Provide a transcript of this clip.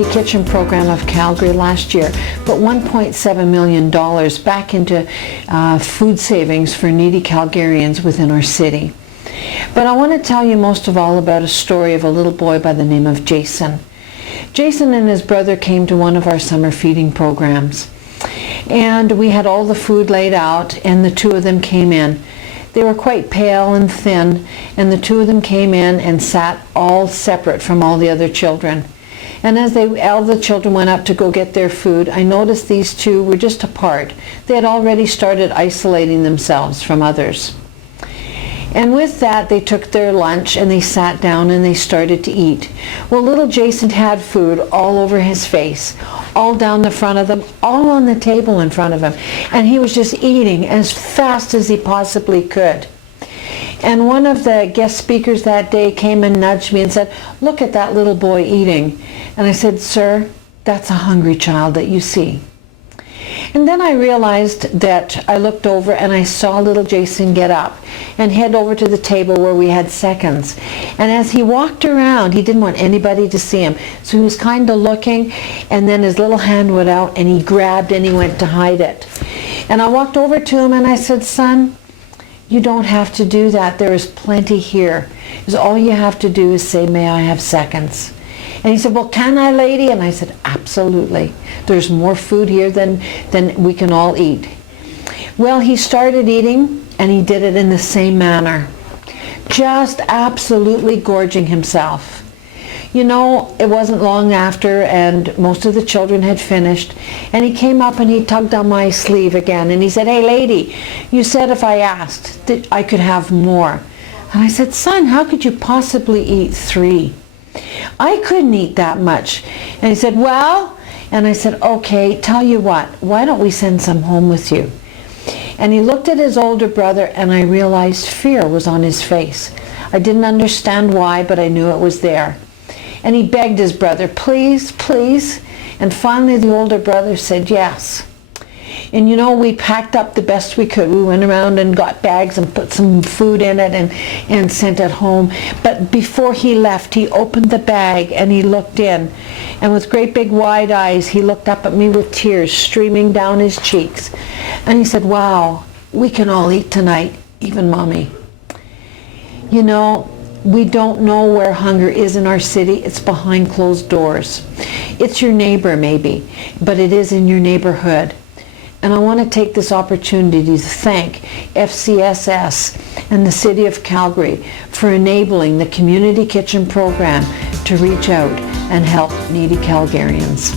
Community Kitchen Program of Calgary last year put $1.7 million back into food savings for needy Calgarians within our city. But I want to tell you most of all about a story of a little boy by the name of Jason. Jason and his brother came to one of our summer feeding programs. And we had all the food laid out, and the two of them came in. They were quite pale and thin, and the two of them came in and sat all separate from all the other children. And as all the children went up to go get their food, I noticed these two were just apart. They had already started isolating themselves from others. And with that, they took their lunch and they sat down and they started to eat. Well, little Jason had food all over his face, all down the front of them, all on the table in front of him. And he was just eating as fast as he possibly could. And one of the guest speakers that day came and nudged me and said, "Look at that little boy eating." And I said, "Sir, that's a hungry child that you see." And then I realized that I looked over and I saw little Jason get up and head over to the table where we had seconds. And as he walked around, he didn't want anybody to see him. So he was kind of looking, and then his little hand went out and he grabbed and he went to hide it. And I walked over to him and I said, "Son, you don't have to do that. There is plenty here. Because all you have to do is say, 'May I have seconds?'" And he said, "Well, can I, lady?" And I said, "Absolutely. There's more food here than we can all eat." Well, he started eating, and he did it in the same manner, just absolutely gorging himself. You know, it wasn't long after, and most of the children had finished, and he came up and he tugged on my sleeve again, and he said, "Hey, lady, you said if I asked that I could have more." And I said, "Son, how could you possibly eat 3? I couldn't eat that much." And he said, "Well," and I said, "Okay, tell you what, why don't we send some home with you?" And he looked at his older brother, and I realized fear was on his face. I didn't understand why, but I knew it was there. And he begged his brother, "Please, please." And finally the older brother said yes. And you know, we packed up the best we could. We went around and got bags and put some food in it and sent it home. But before he left, he opened the bag and he looked in. And with great big wide eyes, he looked up at me with tears streaming down his cheeks. And he said, "Wow, we can all eat tonight, even Mommy." You know, we don't know where hunger is in our city. It's behind closed doors. It's your neighbor maybe, but it is in your neighborhood. And I want to take this opportunity to thank FCSS and the City of Calgary for enabling the Community Kitchen Program to reach out and help needy Calgarians.